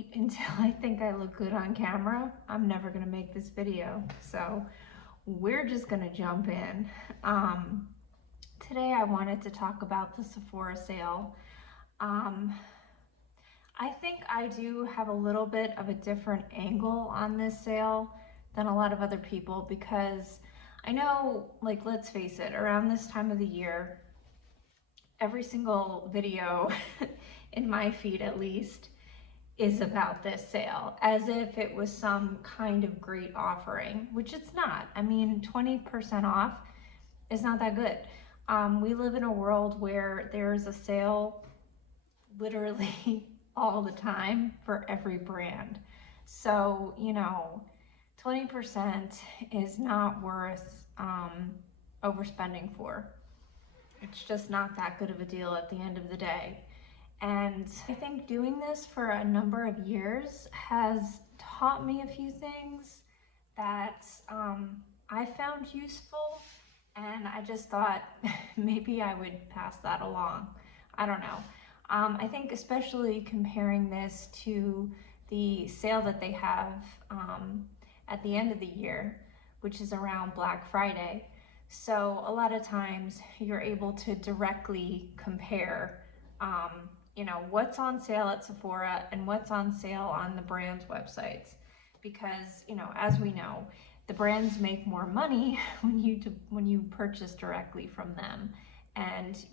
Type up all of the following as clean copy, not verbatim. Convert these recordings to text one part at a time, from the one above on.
wait until I think I look good on camera, I'm never gonna make this video. So we're just gonna jump in. Um, Today I wanted to talk about the Sephora sale. Um, I think I do have a little bit of a different angle on this sale than a lot of other people because I know, like, let's face it, around this time of the year, every single video in my feed at least is about this sale, as if it was some kind of great offering, which it's not. I mean, 20% off is not that good. We live in a world where there's a sale literally all the time for every brand. So, 20% is not worth overspending for. It's just not that good of a deal at the end of the day. And I think doing this for a number of years has taught me a few things that I found useful, and I just thought maybe I would pass that along. I don't know. I think especially comparing this to the sale that they have at the end of the year, which is around Black Friday. So a lot of times you're able to directly compare what's on sale at Sephora and what's on sale on the brand's websites. Because, as we know, the brands make more money when you purchase directly from them. And,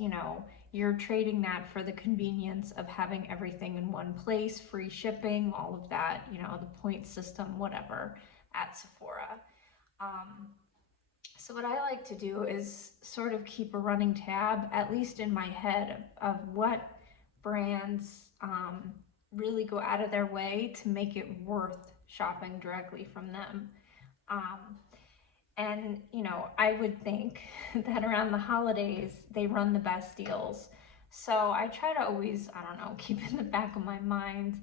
you're trading that for the convenience of having everything in one place, free shipping, all of that, the point system, whatever, at Sephora. So what I like to do is sort of keep a running tab, at least in my head, of what brands really go out of their way to make it worth shopping directly from them. And I would think that around the holidays, they run the best deals. So I try to always, I don't know, keep in the back of my mind,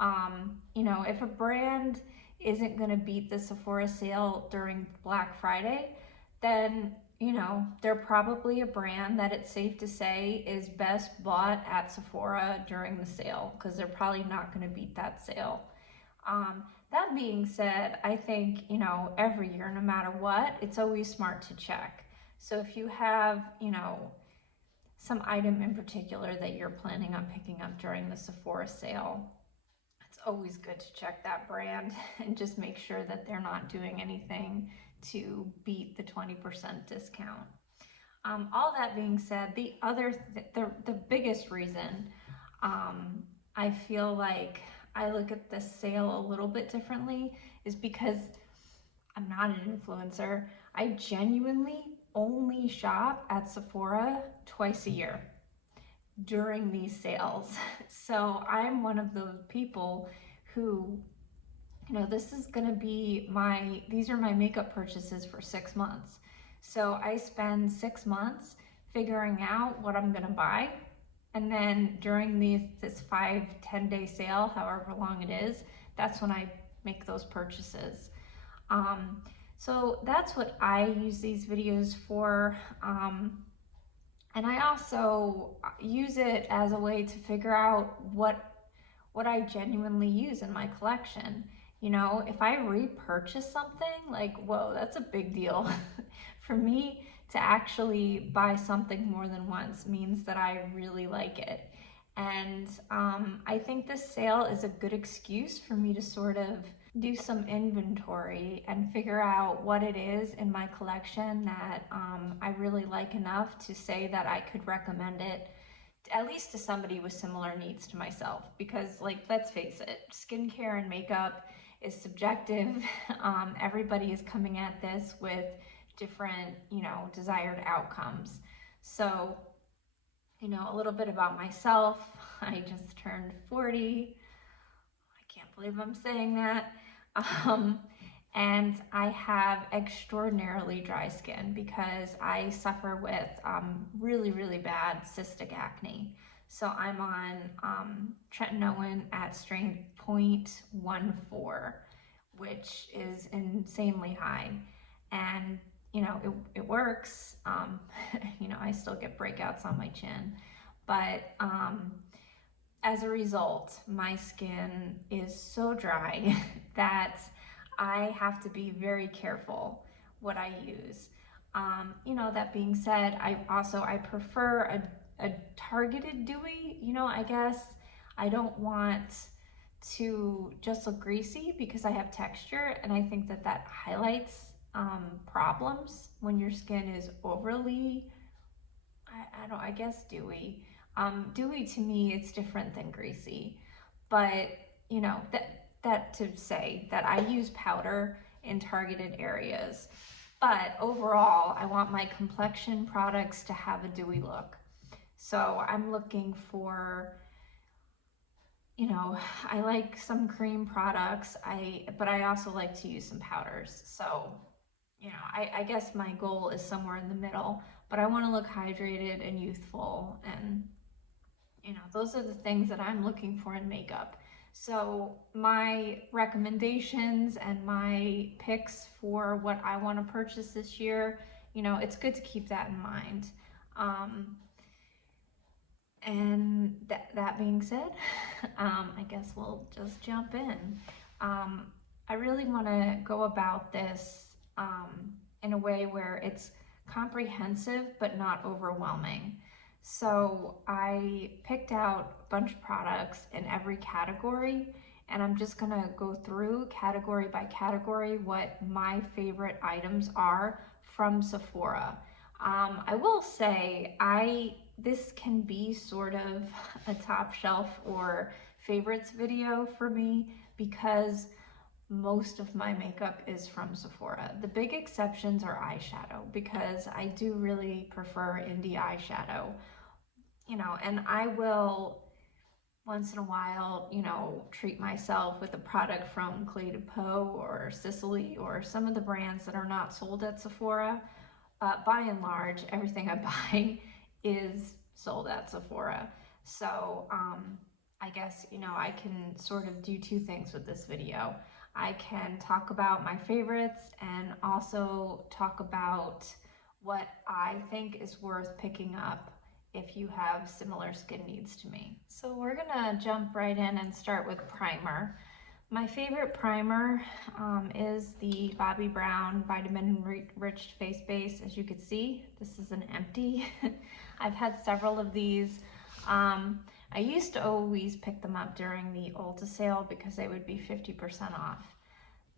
if a brand isn't gonna beat the Sephora sale during Black Friday, then they're probably a brand that it's safe to say is best bought at Sephora during the sale, because they're probably not going to beat that sale. That being said, I think, every year, no matter what, it's always smart to check. So if you have, some item in particular that you're planning on picking up during the Sephora sale, it's always good to check that brand and just make sure that they're not doing anything to beat the 20% discount. All that being said, the biggest reason I feel like I look at this sale a little bit differently is because I'm not an influencer. I genuinely only shop at Sephora twice a year during these sales. So I'm one of those people who, this is gonna be these are my makeup purchases for 6 months. So I spend 6 months figuring out what I'm gonna buy. And then during this 5-10 day sale, however long it is, that's when I make those purchases. So that's what I use these videos for. And I also use it as a way to figure out what I genuinely use in my collection. If I repurchase something, like, whoa, that's a big deal. For me to actually buy something more than once means that I really like it. And I think this sale is a good excuse for me to sort of do some inventory and figure out what it is in my collection that I really like enough to say that I could recommend it at least to somebody with similar needs to myself. Because, like, let's face it, skincare and makeup is subjective. Everybody is coming at this with different, desired outcomes. So, a little bit about myself. I just turned 40. I can't believe I'm saying that. And I have extraordinarily dry skin because I suffer with really, really bad cystic acne. So I'm on tretinoin at strength 0.14, which is insanely high. And it works. I still get breakouts on my chin, but as a result, my skin is so dry that I have to be very careful what I use. You know, that being said, I prefer a targeted dewy, you know, I guess. I don't want to just look greasy because I have texture, and I think that that highlights problems when your skin is overly, I guess dewy. Dewy to me, it's different than greasy, but you know, that to say that I use powder in targeted areas. But overall, I want my complexion products to have a dewy look. So I'm looking for, you know, I like some cream products, but I also like to use some powders. So, you know, I guess my goal is somewhere in the middle, but I want to look hydrated and youthful, and you know, those are the things that I'm looking for in makeup. So my recommendations and my picks for what I want to purchase this year, you know, it's good to keep that in mind. And that being said, I guess we'll just jump in. I really want to go about this in a way where it's comprehensive but not overwhelming. So I picked out a bunch of products in every category, and I'm just gonna go through category by category what my favorite items are from Sephora. I will say this can be sort of a top shelf or favorites video for me because most of my makeup is from Sephora. The big exceptions are eyeshadow because I do really prefer indie eyeshadow, you know, and I will once in a while, you know, treat myself with a product from Clé de Peau or Sicily or some of the brands that are not sold at Sephora. By and large, everything I buy is sold at Sephora. So I guess, you know, I can sort of do two things with this video. I can talk about my favorites and also talk about what I think is worth picking up if you have similar skin needs to me. So we're gonna jump right in and start with primer. My favorite primer is the Bobbi Brown Vitamin Enriched Face Base. As you can see, this is an empty. I've had several of these. I used to always pick them up during the Ulta sale because they would be 50% off.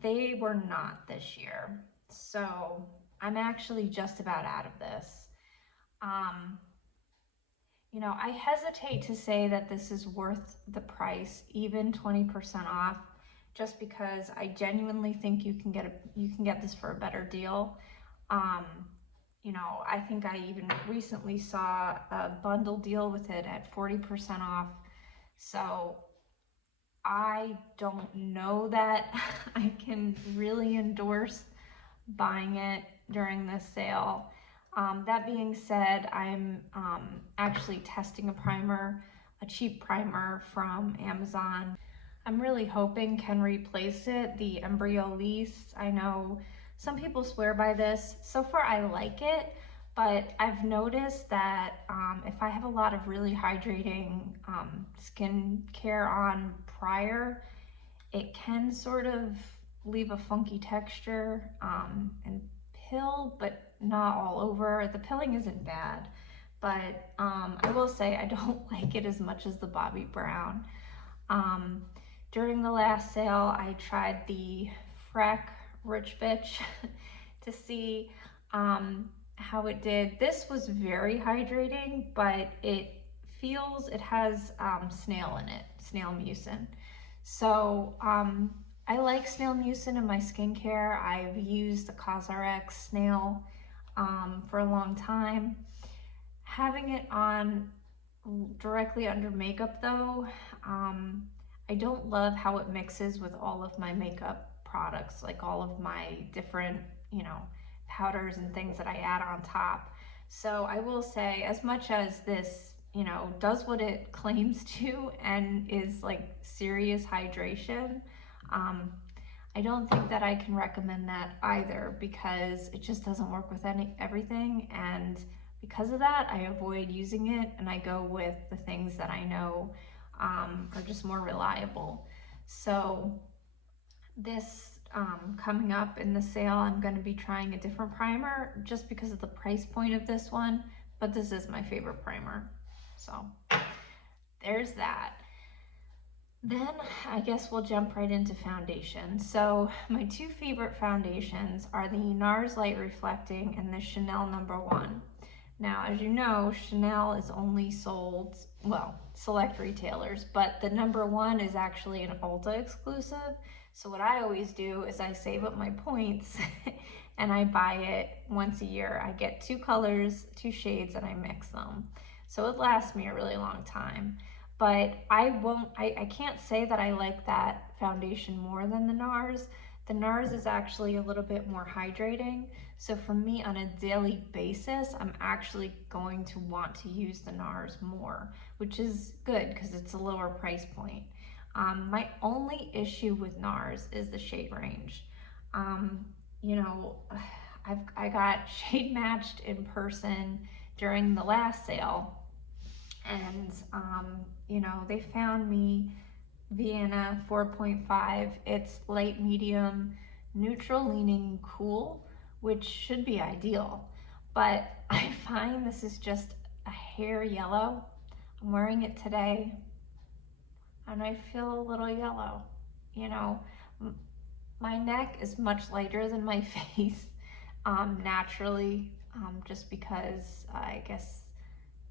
They were not this year, so I'm actually just about out of this. You know, I hesitate to say that this is worth the price, even 20% off, just because I genuinely think you can get this for a better deal. You know, I think I even recently saw a bundle deal with it at 40% off. So I don't know that I can really endorse buying it during this sale. That being said, I'm actually testing a primer, a cheap primer from Amazon. I'm really hoping can replace it, the Embryolisse. I know some people swear by this. So far I like it, but I've noticed that if I have a lot of really hydrating skin care on prior, it can sort of leave a funky texture and pill, but not all over. The pilling isn't bad, but I will say I don't like it as much as the Bobbi Brown. During the last sale, I tried the Freck Rich Bitch to see how it did. This was very hydrating, but it has snail in it, snail mucin. So I like snail mucin in my skincare. I've used the CosRX snail for a long time. Having it on directly under makeup though, I don't love how it mixes with all of my makeup products, like all of my different, you know, powders and things that I add on top. So I will say, as much as this, you know, does what it claims to and is like serious hydration, I don't think that I can recommend that either because it just doesn't work with everything, and because of that I avoid using it and I go with the things that I know are just more reliable. So this coming up in the sale, I'm going to be trying a different primer just because of the price point of this one, but this is my favorite primer. So there's that. Then I guess we'll jump right into foundation. So my two favorite foundations are the NARS Light Reflecting and the Chanel #1. Now, as you know, Chanel is only sold, well, select retailers, but the #1 is actually an Ulta exclusive. So what I always do is I save up my points and I buy it once a year. I get 2 colors, 2 shades, and I mix them. So it lasts me a really long time. But I can't say that I like that foundation more than the NARS. The NARS is actually a little bit more hydrating. So for me, on a daily basis, I'm actually going to want to use the NARS more, which is good because it's a lower price point. My only issue with NARS is the shade range. You know, I got shade matched in person during the last sale, and you know, they found me Vienna 4.5. It's light medium, neutral leaning cool, which should be ideal. But I find this is just a hair yellow. I'm wearing it today and I feel a little yellow. You know, my neck is much lighter than my face naturally, just because I guess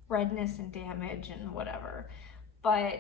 redness and damage and whatever. But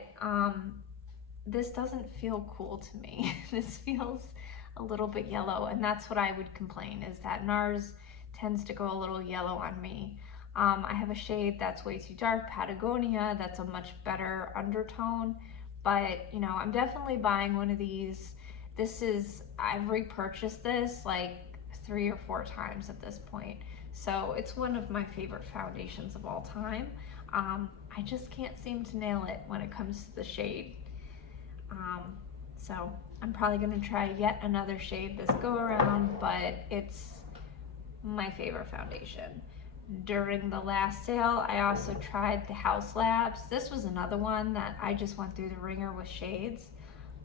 this doesn't feel cool to me. This feels a little bit yellow, and that's what I would complain, is that NARS tends to go a little yellow on me. I have a shade that's way too dark, Patagonia, that's a much better undertone, but you know, I'm definitely buying one of these. I've repurchased this like 3 or 4 times at this point. So it's one of my favorite foundations of all time. I just can't seem to nail it when it comes to the shade. So I'm probably going to try yet another shade this go around, but it's my favorite foundation. During the last sale, I also tried the House Labs. This was another one that I just went through the ringer with shades,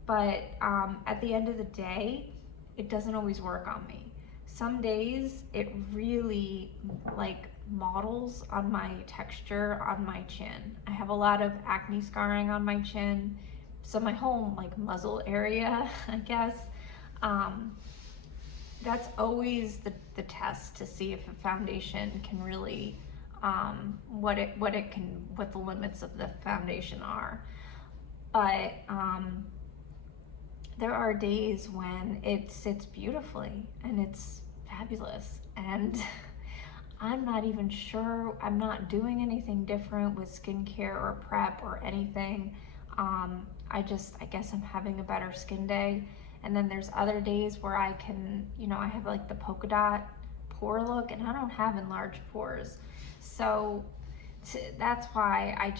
but at the end of the day, it doesn't always work on me. Some days it really like models on my texture on my chin. I have a lot of acne scarring on my chin, so my whole like muzzle area, I guess. That's always the test to see if a foundation can really what the limits of the foundation are. But there are days when it sits beautifully and it's fabulous, and I'm not even sure, I'm not doing anything different with skincare or prep or anything. I guess I'm having a better skin day. And then there's other days where I can, you know, I have like the polka dot pore look, and I don't have enlarged pores. So that's why I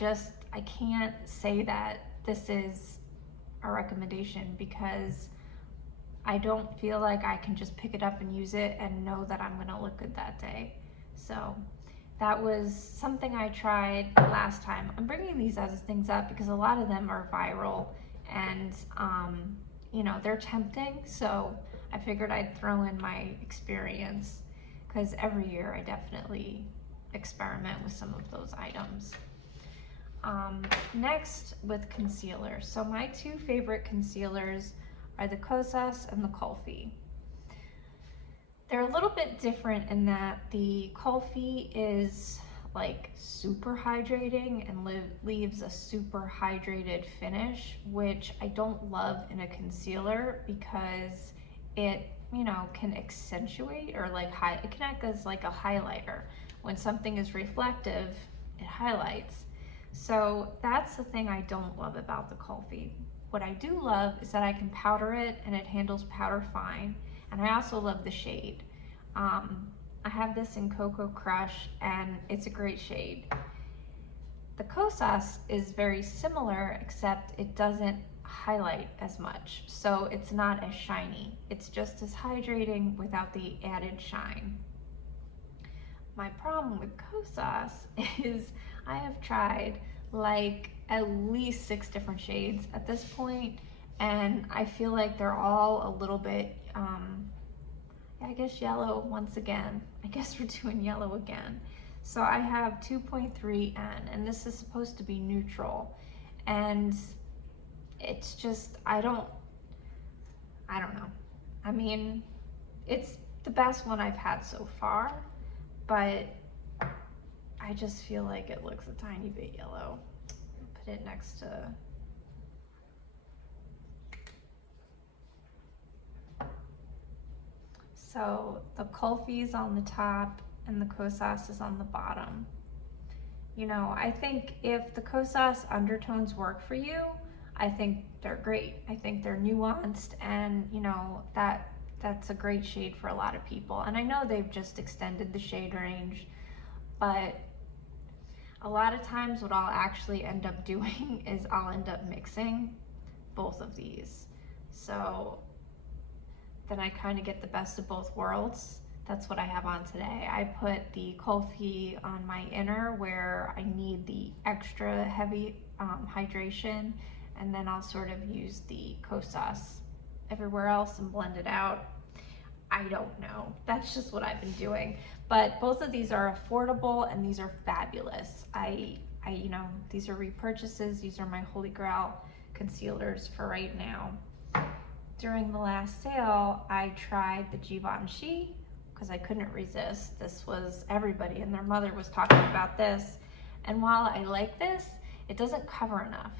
can't say that this is a recommendation, because I don't feel like I can just pick it up and use it and know that I'm gonna look good that day. So that was something I tried last time. I'm bringing these other things up because a lot of them are viral, and you know, they're tempting, so I figured I'd throw in my experience, because every year I definitely experiment with some of those items. Next, with concealer. So my 2 favorite concealers are the Kosas and the Kulfi. They're a little bit different in that the Kulfi is like super hydrating and leaves a super hydrated finish, which I don't love in a concealer, because it, you know, can accentuate or like it can act as like a highlighter. When something is reflective, it highlights. So that's the thing I don't love about the Kulfi. What I do love is that I can powder it and it handles powder fine, and I also love the shade. I have this in Cocoa Crush, and it's a great shade. The Kosas is very similar, except it doesn't highlight as much, so it's not as shiny. It's just as hydrating without the added shine. My problem with Kosas is I have tried like at least 6 different shades at this point, and I feel like they're all a little bit, I guess yellow once again. I guess we're doing yellow again. So I have 2.3N, and this is supposed to be neutral, and it's just, I don't know. I mean, it's the best one I've had so far, but I just feel like it looks a tiny bit yellow. I'll put it next to, so the Kulfi is on the top and the Kosas is on the bottom. You know, I think if the Kosas undertones work for you, I think they're great. I think they're nuanced, and you know, that's a great shade for a lot of people. And I know they've just extended the shade range, but a lot of times what I'll actually end up doing is I'll end up mixing both of these. So then I kind of get the best of both worlds. That's what I have on today. I put the Kulfi on my inner where I need the extra heavy hydration, and then I'll sort of use the Kosas everywhere else and blend it out. I don't know. That's just what I've been doing. But both of these are affordable and these are fabulous. You know, these are repurchases. These are my holy grail concealers for right now. During the last sale, I tried the Givenchy because I couldn't resist. This was, everybody and their mother was talking about this. And while I like this, it doesn't cover enough.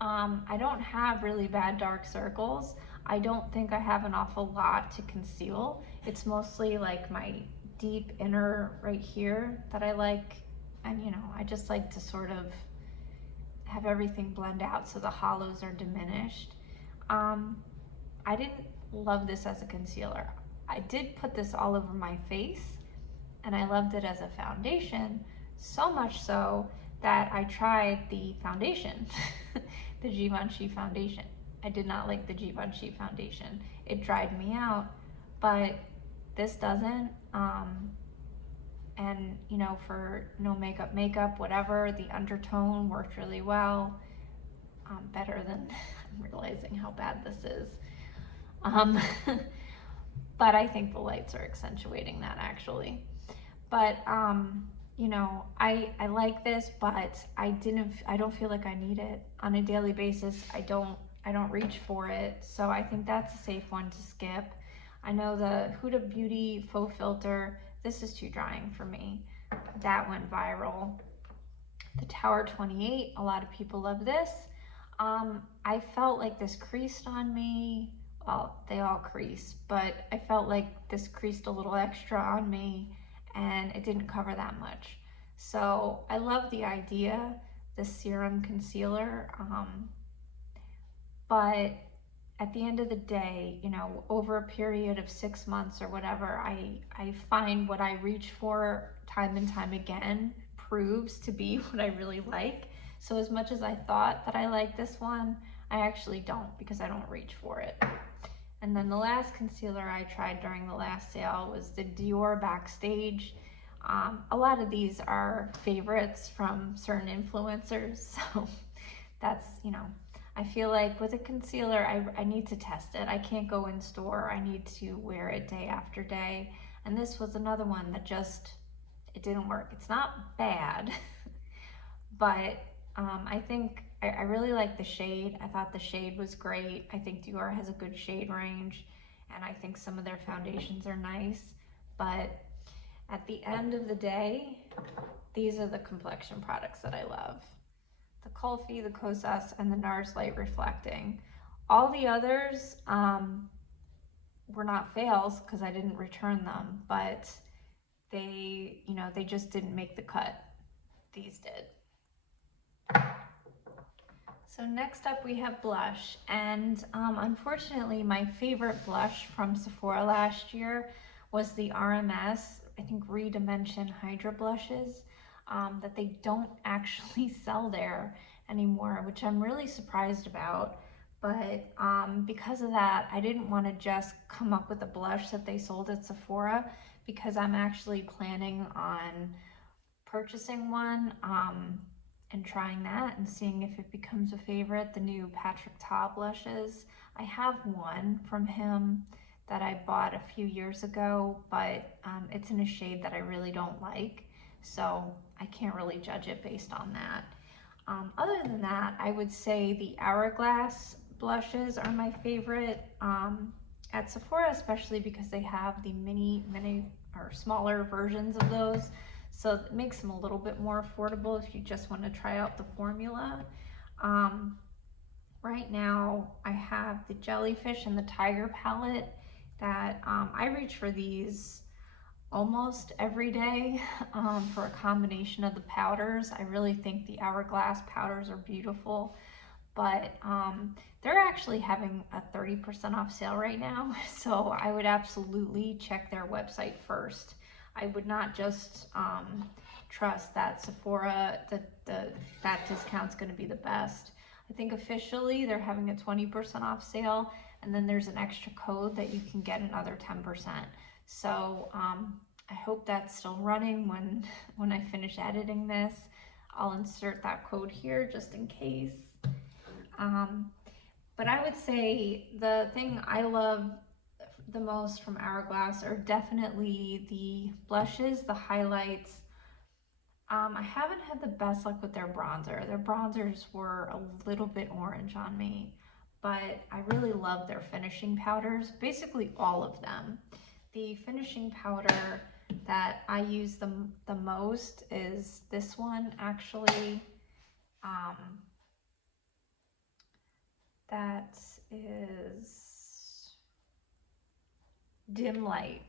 I don't have really bad dark circles. I don't think I have an awful lot to conceal. It's mostly like my deep inner right here that I like. And you know, I just like to sort of have everything blend out so the hollows are diminished. I didn't love this as a concealer. I did put this all over my face, and I loved it as a foundation, so much so that I tried the foundation, the Givenchy foundation. I did not like the Givenchy foundation. It dried me out, but this doesn't. And you know, for no makeup, whatever, the undertone worked really well. Better than, I'm realizing how bad this is. But I think the lights are accentuating that actually. But you know, I like this, but I don't feel like I need it on a daily basis. I don't reach for it, so I think that's a safe one to skip. I know the Huda Beauty Faux Filter, this is too drying for me. That went viral. The Tower 28, a lot of people love this. I felt like this creased on me. Well, they all crease, but I felt like this creased a little extra on me, and it didn't cover that much. So I love the idea, the serum concealer, but at the end of the day, you know, over a period of 6 months or whatever, I find what I reach for time and time again proves to be what I really like. So as much as I thought that I liked this one, I actually don't, because I don't reach for it. And then the last concealer I tried during the last sale was the Dior Backstage. A lot of these are favorites from certain influencers, so that's, you know, I feel like with a concealer, I need to test it. I can't go in store. I need to wear it day after day. And this was another one that just, it didn't work. It's not bad, but I think I really like the shade. I thought the shade was great. I think Dior has a good shade range, and I think some of their foundations are nice. But at the end of the day, these are the complexion products that I love. The Kulfi, the Kosas, and the NARS Light Reflecting. All the others were not fails because I didn't return them, but they, you know, they just didn't make the cut. These did. So next up we have blush, and unfortunately my favorite blush from Sephora last year was the RMS, I think Redimension Hydra blushes, that they don't actually sell there anymore, which I'm really surprised about. But because of that, I didn't want to just come up with a blush that they sold at Sephora, because I'm actually planning on purchasing one and trying that and seeing if it becomes a favorite. The new Patrick Ta blushes. I have one from him that I bought a few years ago, but it's in a shade that I really don't like, so I can't really judge it based on that. Other than that, I would say the Hourglass blushes are my favorite at Sephora, especially because they have the mini or smaller versions of those. So it makes them a little bit more affordable if you just want to try out the formula. Right now I have the Jellyfish and the Tiger palette that I reach for these almost every day for a combination of the powders. I really think the Hourglass powders are beautiful, but they're actually having a 30% off sale right now. So I would absolutely check their website first. I would not just trust that Sephora, that discount's gonna be the best. I think officially they're having a 20% off sale, and then there's an extra code that you can get another 10%. So I hope that's still running when I finish editing this. I'll insert that code here just in case. But I would say the thing I love the most from Hourglass are definitely the blushes, the highlights. I haven't had the best luck with their bronzer. Their bronzers were a little bit orange on me, but I really love their finishing powders, basically all of them. The finishing powder that I use the most is this one, actually. That is Dim Light.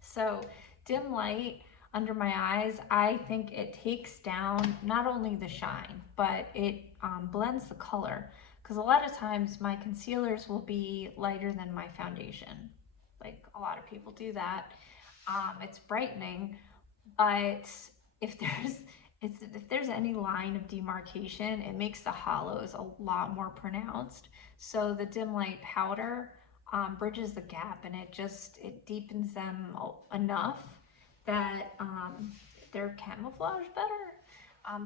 So Dim Light under my eyes, I think it takes down not only the shine, but it blends the color. Because a lot of times my concealers will be lighter than my foundation. Like a lot of people do that. It's brightening, but if there's any line of demarcation, it makes the hollows a lot more pronounced. So the Dim Light powder bridges the gap, and it deepens them enough that they're camouflaged better.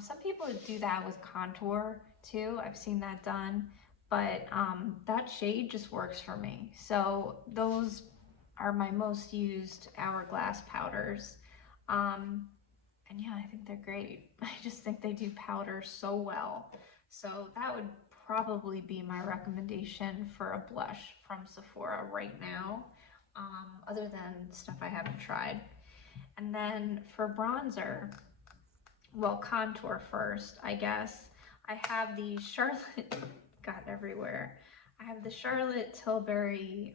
Some people do that with contour too. I've seen that done, but that shade just works for me. So those are my most used Hourglass powders. And yeah, I think they're great. I just think they do powder so well. So that would probably be my recommendation for a blush from Sephora right now, other than stuff I haven't tried. And then for bronzer, well, contour first, I guess. I have the Charlotte, got everywhere. I have the Charlotte Tilbury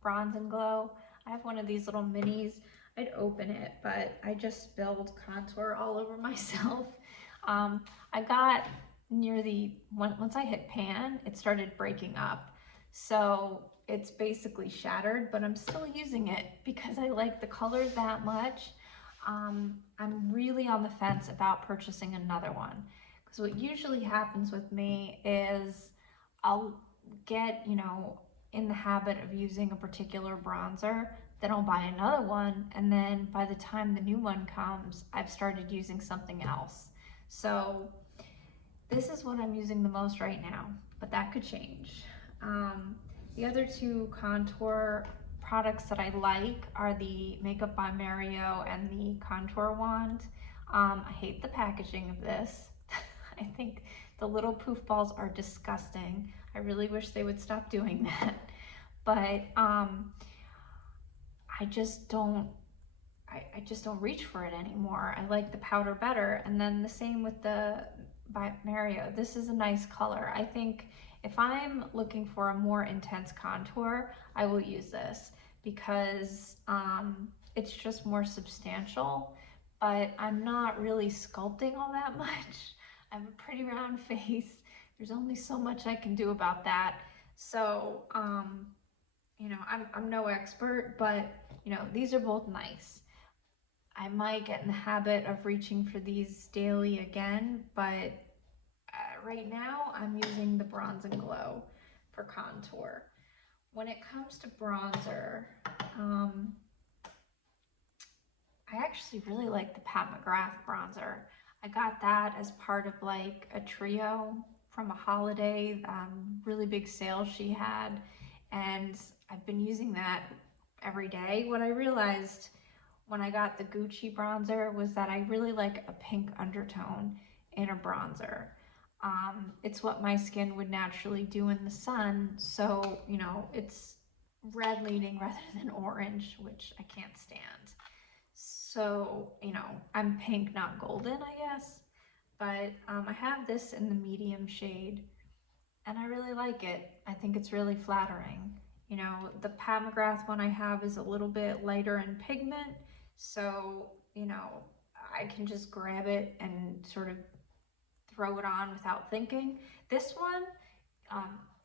Bronze and Glow. I have one of these little minis. I'd open it, but I just spilled contour all over myself. I got near once I hit pan, it started breaking up. So it's basically shattered, but I'm still using it because I like the color that much. I'm really on the fence about purchasing another one, because what usually happens with me is I'll get, in the habit of using a particular bronzer, then I'll buy another one, and then by the time the new one comes, I've started using something else. So this is what I'm using the most right now, but that could change. The other two contour products that I like are the Makeup by Mario and the Contour Wand. I hate the packaging of this. I think the little poof balls are disgusting. I really wish they would stop doing that. But I just don't reach for it anymore. I like the powder better. And then the same with the by Mario. This is a nice color. I think if I'm looking for a more intense contour, I will use this because it's just more substantial, but I'm not really sculpting all that much. I have a pretty round face. There's only so much I can do about that. So, I'm no expert, but these are both nice. I might get in the habit of reaching for these daily again, but right now I'm using the Bronze and Glow for contour. When it comes to bronzer, I actually really like the Pat McGrath bronzer. I got that as part of like a trio from a holiday, really big sale she had, and I've been using that every day. What I realized when I got the Gucci bronzer was that I really like a pink undertone in a bronzer. It's what my skin would naturally do in the sun, so, you know, it's red leaning rather than orange, which I can't stand. So, you know, I'm pink, not golden, I guess. But I have this in the medium shade, and I really like it. I think it's really flattering. You know, the Pat McGrath one I have is a little bit lighter in pigment, so, you know, I can just grab it and sort of throw it on without thinking. This one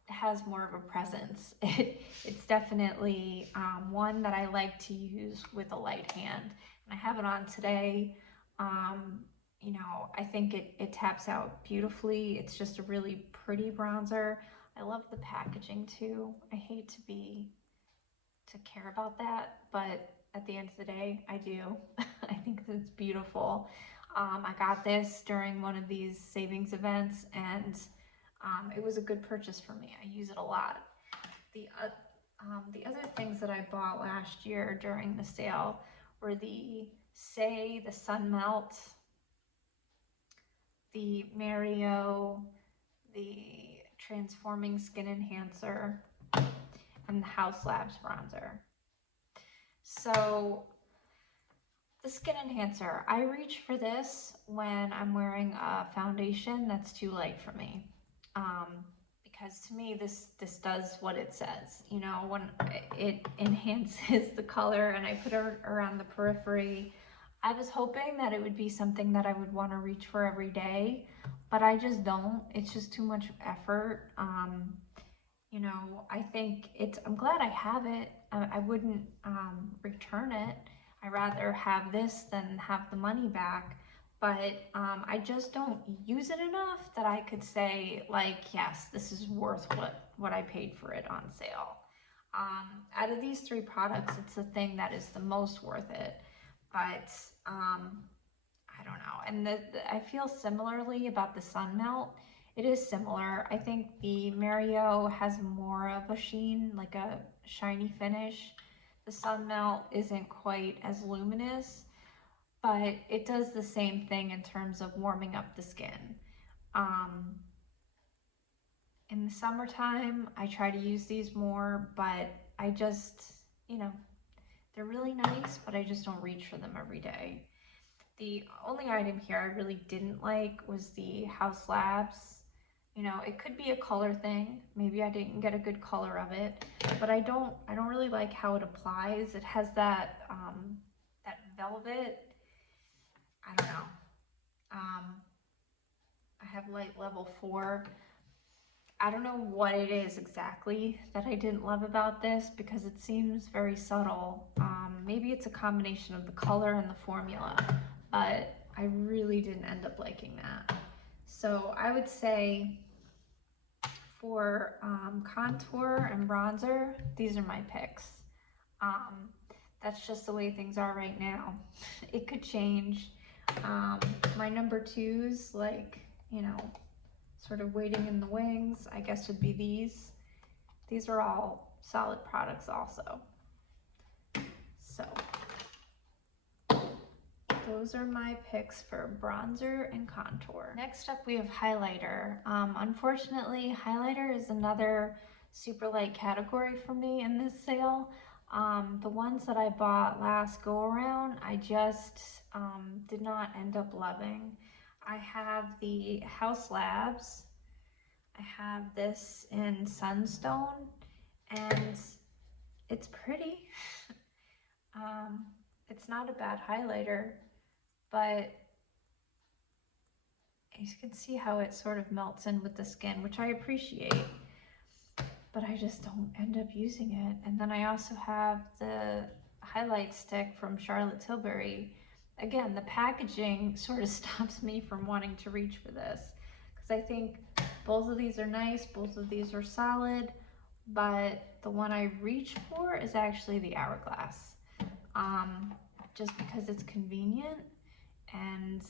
has more of a presence. It's definitely one that I like to use with a light hand. And I have it on today. You know, I think it taps out beautifully. It's just a really pretty bronzer. I love the packaging too. I hate to care about that, but at the end of the day, I do. I think it's beautiful. I got this during one of these savings events, and it was a good purchase for me. I use it a lot. The other things that I bought last year during the sale were the Sun Melt, the Mario, the Transforming Skin Enhancer, and the House Labs bronzer. So the skin enhancer, I reach for this when I'm wearing a foundation that's too light for me. Because to me, this does what it says. You know, when it enhances the color and I put it around the periphery, I was hoping that it would be something that I would want to reach for every day, but I just don't. It's just too much effort. You know, I think I'm glad I have it. I wouldn't return it. I'd rather have this than have the money back. But I just don't use it enough that I could say, like, yes, this is worth what I paid for it on sale. Out of these three products, it's the thing that is the most worth it. But I don't know. And I feel similarly about the Sun Melt. It is similar. I think the Mario has more of a sheen, like a shiny finish. The Sun Melt isn't quite as luminous, but it does the same thing in terms of warming up the skin. Um, in the summertime, I try to use these more, but I just, you know, they're really nice, but I just don't reach for them every day. The only item here I really didn't like was the House Labs. You know, it could be a color thing. Maybe I didn't get a good color of it, but I don't really like how it applies. It has that that velvet. I don't know. I have light level 4. I don't know what it is exactly that I didn't love about this because it seems very subtle. Maybe it's a combination of the color and the formula, but I really didn't end up liking that. So I would say for contour and bronzer, these are my picks. That's just the way things are right now. It could change. My number twos, like, you know, sort of waiting in the wings, I guess would be these. These are all solid products also. So those are my picks for bronzer and contour. Next up we have highlighter. Unfortunately, highlighter is another super light category for me in this sale. The ones that I bought last go around, I just did not end up loving. I have the House Labs. I have this in Sunstone, and it's pretty. It's not a bad highlighter, but you can see how it sort of melts in with the skin, which I appreciate, but I just don't end up using it. And then I also have the highlight stick from Charlotte Tilbury. Again, the packaging sort of stops me from wanting to reach for this, because I think both of these are nice, both of these are solid, but the one I reach for is actually the Hourglass, just because it's convenient, and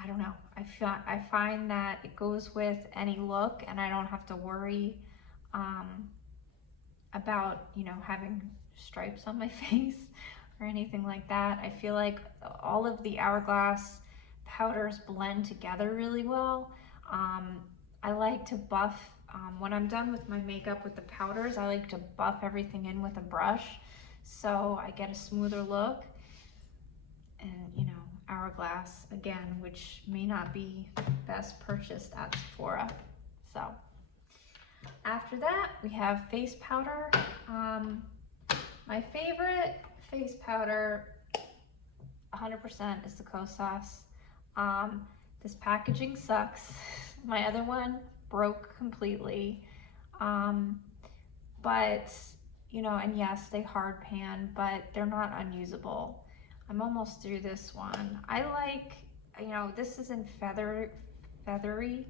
I don't know. I find that it goes with any look, and I don't have to worry about, you know, having stripes on my face or anything like that. I feel like all of the Hourglass powders blend together really well. I like to buff, when I'm done with my makeup with the powders, I like to buff everything in with a brush so I get a smoother look. And, you know, Hourglass, again, which may not be best purchased at Sephora. So after that, we have face powder. My favorite face powder, 100%, is the Kosas. This packaging sucks. My other one broke completely. But, you know, and yes, they hard pan, but they're not unusable. I'm almost through this one. I like, you know, this is in feathery,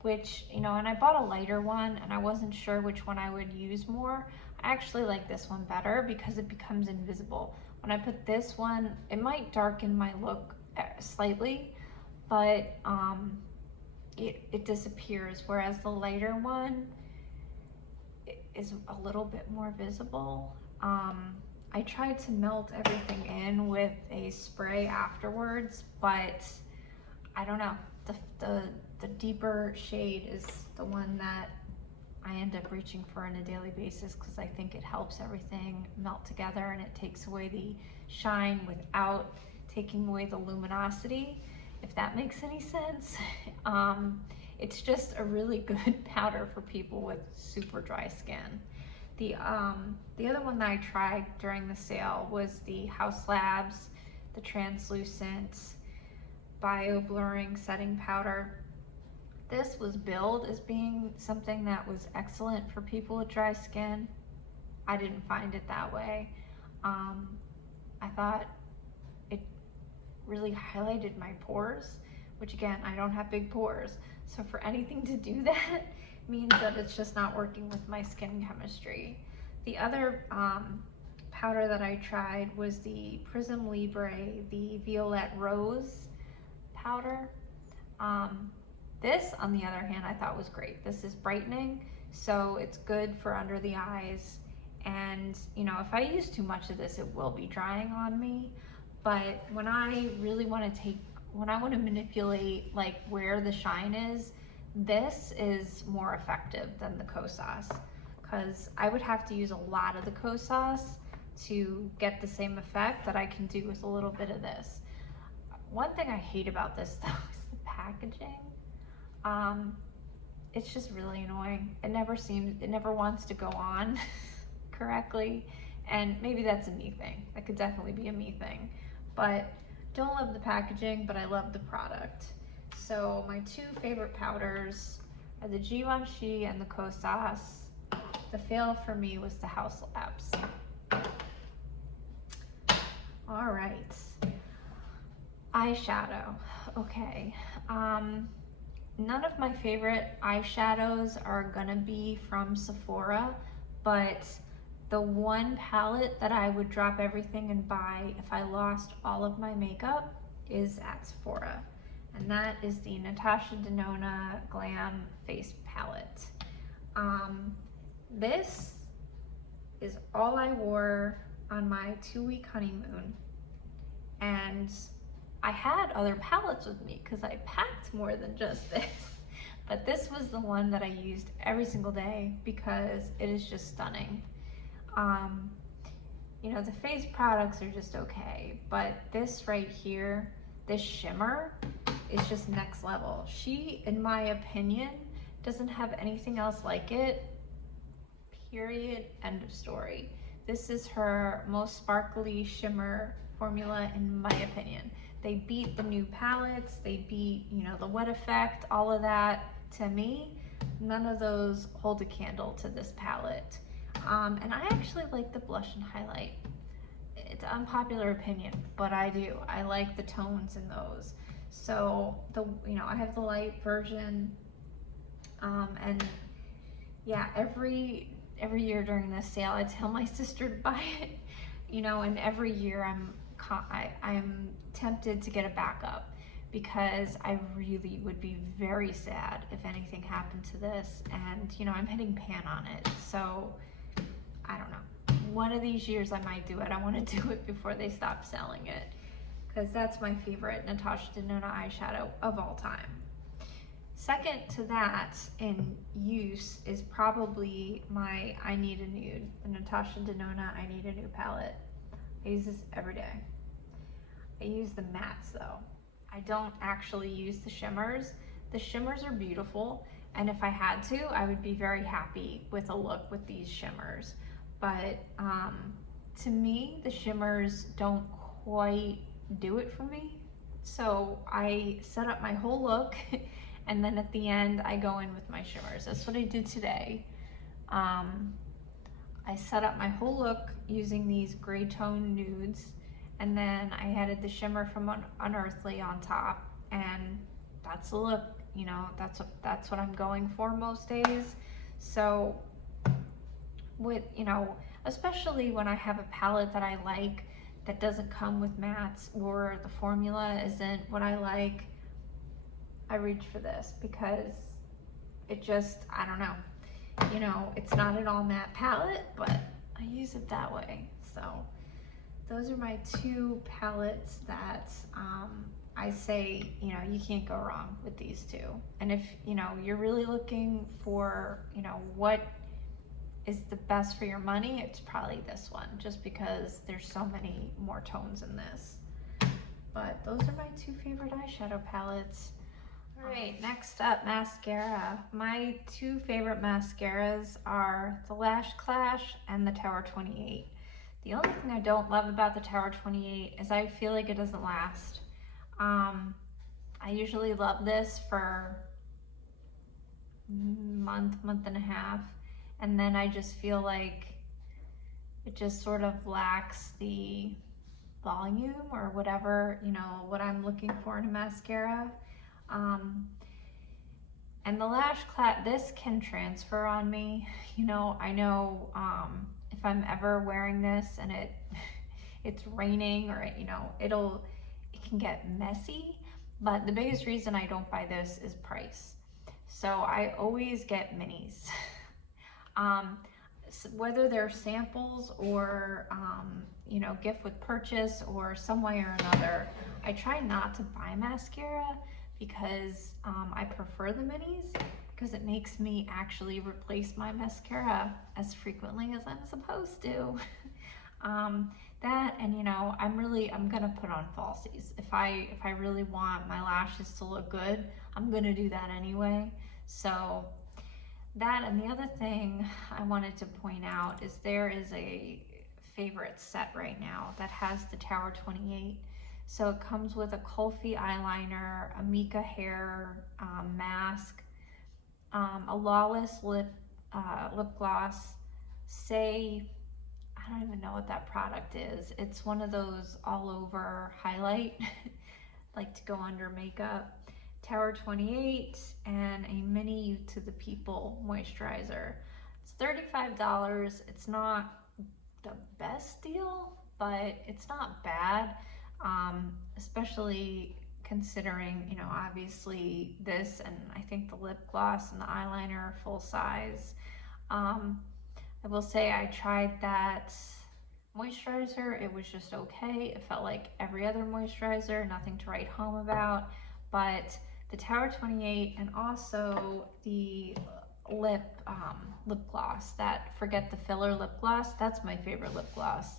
which, you know, and I bought a lighter one and I wasn't sure which one I would use more. I actually like this one better because it becomes invisible. When I put this one, it might darken my look slightly, but it disappears, whereas the lighter one is a little bit more visible. I tried to melt everything in with a spray afterwards, but I don't know. The deeper shade is the one that I end up reaching for on a daily basis because I think it helps everything melt together and it takes away the shine without taking away the luminosity, if that makes any sense. It's just a really good powder for people with super dry skin. The other one that I tried during the sale was the House Labs, the translucent bio blurring setting powder. This was billed as being something that was excellent for people with dry skin. I didn't find it that way. I thought it really highlighted my pores, which again, I don't have big pores. So for anything to do that means that it's just not working with my skin chemistry. The other powder that I tried was the Prism Libre, the Violette Rose powder. This, on the other hand, I thought was great. This is brightening, so it's good for under the eyes. And, you know, if I use too much of this, it will be drying on me. But when I really want to when I want to manipulate like where the shine is, this is more effective than the Kosas, because I would have to use a lot of the Kosas to get the same effect that I can do with a little bit of this. One thing I hate about this though is the packaging. It's just really annoying. It never wants to go on correctly, and maybe that's a me thing. That could definitely be a me thing, but don't love the packaging, but I love the product. So my two favorite powders are the Givenchy and the Kosas. The fail for me was the House Labs. All right, eyeshadow. Okay. None of my favorite eyeshadows are gonna be from Sephora, but the one palette that I would drop everything and buy if I lost all of my makeup is at Sephora, and that is the Natasha Denona Glam Face Palette. This is all I wore on my 2-week honeymoon, and I had other palettes with me because I packed more than just this, but this was the one that I used every single day because it is just stunning. You know, the face products are just okay, but this right here, this shimmer is just next level. She, in my opinion, doesn't have anything else like it, period, end of story. This is her most sparkly shimmer formula in my opinion. They beat the new palettes, they beat, you know, the wet effect, all of that. To me, none of those hold a candle to this palette. And I actually like the blush and highlight. It's an unpopular opinion, but I do. I like the tones in those. So I have the light version, and yeah, every year during this sale, I tell my sister to buy it, you know, and every year I'm tempted to get a backup because I really would be very sad if anything happened to this, and you know, I'm hitting pan on it, so I don't know. One of these years I might do it. I want to do it before they stop selling it, because that's my favorite Natasha Denona eyeshadow of all time. Second to that in use is probably my I Need a Nude, the Natasha Denona I Need a Nude palette. I use this every day. I use the mattes though. I don't actually use the shimmers. The shimmers are beautiful, and if I had to, I would be very happy with a look with these shimmers. But to me, the shimmers don't quite do it for me. So I set up my whole look and then at the end I go in with my shimmers. That's what I did today. I set up my whole look using these gray tone nudes, and then I added the shimmer from Unearthly on top, and that's the look. You know, that's what I'm going for most days. So with, you know, especially when I have a palette that I like that doesn't come with mattes, or the formula isn't what I like, I reach for this because it just, I don't know. You know, it's not an all matte palette, but I use it that way. So those are my two palettes that I say, you know, you can't go wrong with these two. And if, you know, you're really looking for, you know, what is the best for your money, it's probably this one, just because there's so many more tones in this. But those are my two favorite eyeshadow palettes. All right, next up, mascara. My two favorite mascaras are the Lash Clash and the Tower 28. The only thing I don't love about the Tower 28 is I feel like it doesn't last. I usually love this for month and a half, and then I just feel like it just sort of lacks the volume or whatever, you know, what I'm looking for in a mascara. And the Lash Clash, this can transfer on me. You know, I know if I'm ever wearing this and it's raining, or, you know, it can get messy, but the biggest reason I don't buy this is price. So I always get minis. Whether they're samples or you know, gift with purchase or some way or another, I try not to buy mascara because I prefer the minis, because it makes me actually replace my mascara as frequently as I'm supposed to. That, and you know, I'm gonna put on falsies. If I really want my lashes to look good, I'm gonna do that anyway. So that, and the other thing I wanted to point out is there is a favorite set right now that has the Tower 28. So it comes with a Kulfi eyeliner, a Mika hair mask, a Lawless lip gloss. I don't even know what that product is. It's one of those all over highlight, like to go under makeup. Tower 28, and a mini Youth to the People moisturizer. It's $35. It's not the best deal, but it's not bad, especially considering, you know, obviously this, and I think the lip gloss and the eyeliner are full size. I will say I tried that moisturizer. It was just okay. It felt like every other moisturizer, nothing to write home about. But the Tower 28, and also the lip gloss, that Forget the Filler lip gloss, that's my favorite lip gloss.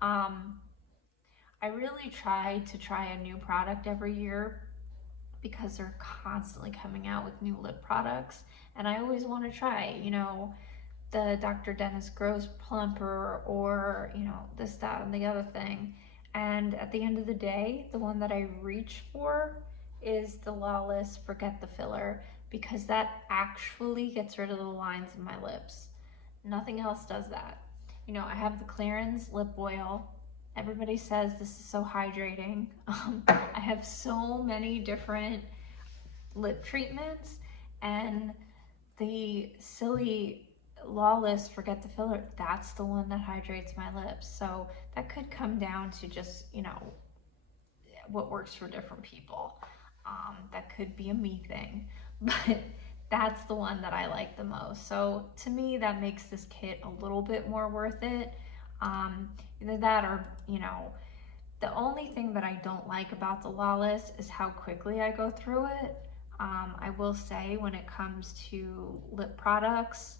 I really try a new product every year because they're constantly coming out with new lip products, and I always want to try, you know, the Dr. Dennis Gross Plumper, or, you know, this, that, and the other thing. And at the end of the day, the one that I reach for is the Lawless Forget the Filler, because that actually gets rid of the lines in my lips. Nothing else does that. You know, I have the Clarins lip oil. Everybody says this is so hydrating. I have so many different lip treatments, and the silly Lawless Forget the Filler, that's the one that hydrates my lips. So that could come down to just, you know, what works for different people. That could be a me thing, but that's the one that I like the most. So to me, that makes this kit a little bit more worth it. Either that or, you know, the only thing that I don't like about the Lawless is how quickly I go through it. I will say when it comes to lip products,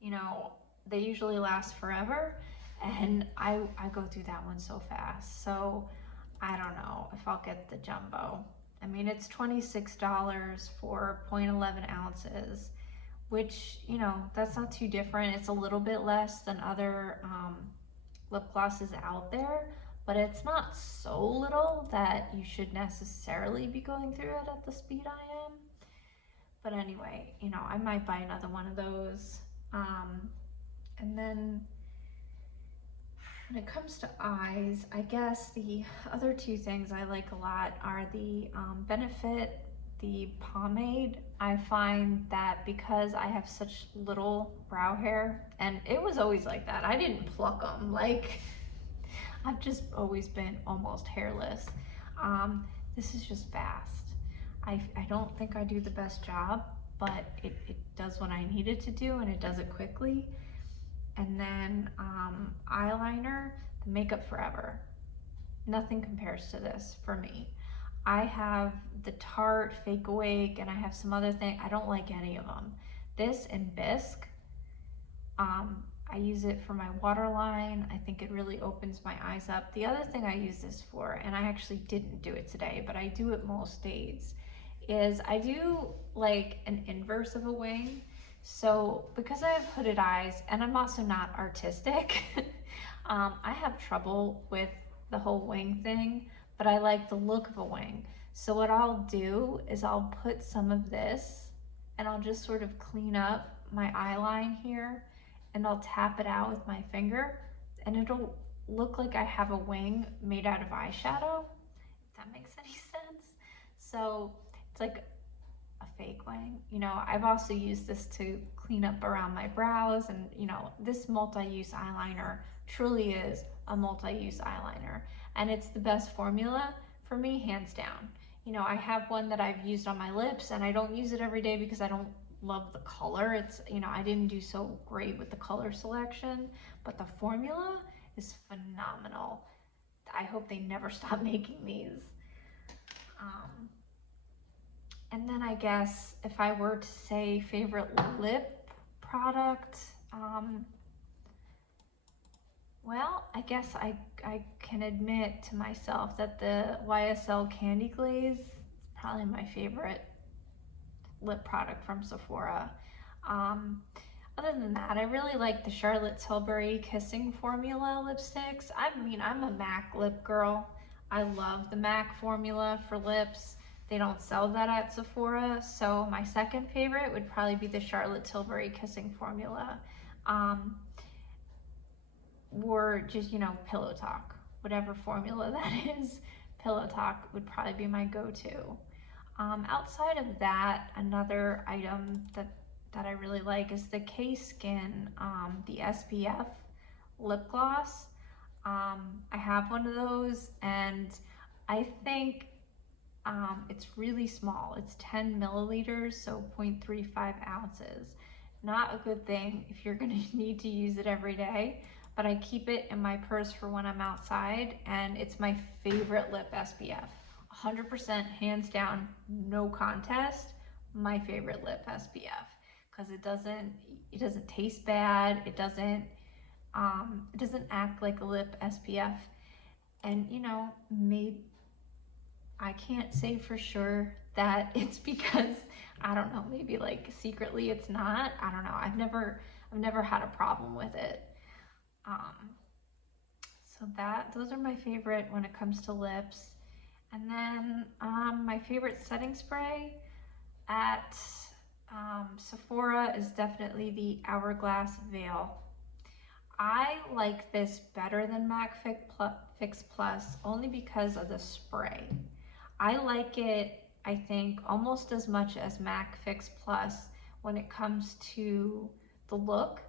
you know, they usually last forever, and I go through that one so fast. So I don't know if I'll get the jumbo. I mean, it's $26 for 0.11 ounces, which, you know, that's not too different. It's a little bit less than other lip glosses out there, but it's not so little that you should necessarily be going through it at the speed I am. But anyway, you know, I might buy another one of those. And then when it comes to eyes, I guess the other two things I like a lot are the Benefit, the pomade. I find that because I have such little brow hair, and it was always like that, I didn't pluck them, like I've just always been almost hairless. This is just fast. I don't think I do the best job, but it does what I need it to do, and it does it quickly. And then eyeliner, the Makeup Forever. Nothing compares to this for me. I have the Tarte Fake Awake, and I have some other thing. I don't like any of them. This and Bisque, I use it for my waterline. I think it really opens my eyes up. The other thing I use this for, and I actually didn't do it today, but I do it most days, is I do like an inverse of a wing. So because I have hooded eyes and I'm also not artistic, I have trouble with the whole wing thing, but I like the look of a wing. So what I'll do is I'll put some of this and I'll just sort of clean up my eye line here, and I'll tap it out with my finger, and it'll look like I have a wing made out of eyeshadow, if that makes any sense. So it's like a fake wing. You know, I've also used this to clean up around my brows, and you know, this multi-use eyeliner truly is a multi-use eyeliner, and it's the best formula for me, hands down. You know, I have one that I've used on my lips, and I don't use it every day because I don't love the color. It's, you know, I didn't do so great with the color selection, but the formula is phenomenal. I hope they never stop making these. And then I guess if I were to say favorite lip product, well, I guess I can admit to myself that the YSL Candy Glaze is probably my favorite lip product from Sephora. Other than that, I really like the Charlotte Tilbury Kissing Formula lipsticks. I mean, I'm a MAC lip girl. I love the MAC formula for lips. They don't sell that at Sephora, so my second favorite would probably be the Charlotte Tilbury Kissing Formula. Or just, you know, Pillow Talk. Whatever formula that is, Pillow Talk would probably be my go-to. Outside of that, another item that I really like is the K-Skin, the SPF lip gloss. I have one of those, and I think it's really small. It's 10 milliliters, so 0.35 ounces. Not a good thing if you're gonna need to use it every day, but I keep it in my purse for when I'm outside, and it's my favorite lip SPF. 100% hands down, no contest, my favorite lip SPF, because it doesn't taste bad, it doesn't act like a lip SPF. And you know, maybe I can't say for sure that it's because, I don't know, maybe like secretly it's not. I don't know. I've never had a problem with it. So those are my favorite when it comes to lips. And then my favorite setting spray at Sephora is definitely the Hourglass Veil. I like this better than MAC Fix Plus only because of the spray. I like it, I think, almost as much as MAC Fix Plus when it comes to the look,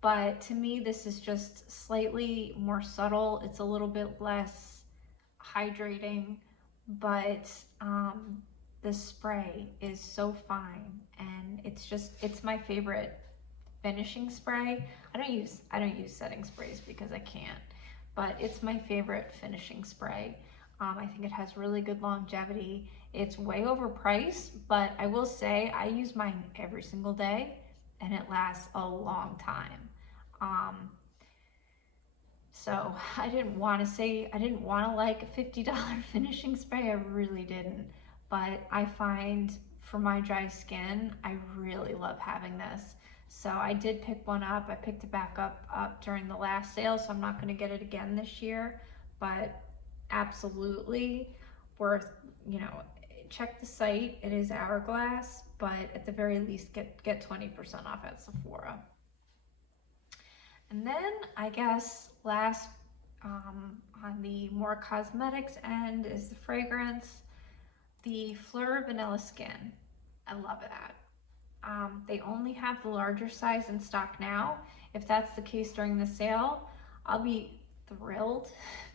but to me this is just slightly more subtle. It's a little bit less hydrating, but the spray is so fine, and it's my favorite finishing spray. I don't use setting sprays because I can't, but it's my favorite finishing spray. I think it has really good longevity. It's way overpriced, but I will say I use mine every single day and it lasts a long time. Um, so I didn't want to like a $50 finishing spray. I really didn't. But I find for my dry skin, I really love having this. So I did pick one up. I picked it back up during the last sale, so I'm not going to get it again this year. But absolutely worth, you know, check the site. It is Hourglass, but at the very least get 20% off at Sephora. And then I guess last on the more cosmetics end is the fragrance, the Fleur Vanilla Skin. I love that. They only have the larger size in stock now. If that's the case during the sale, I'll be thrilled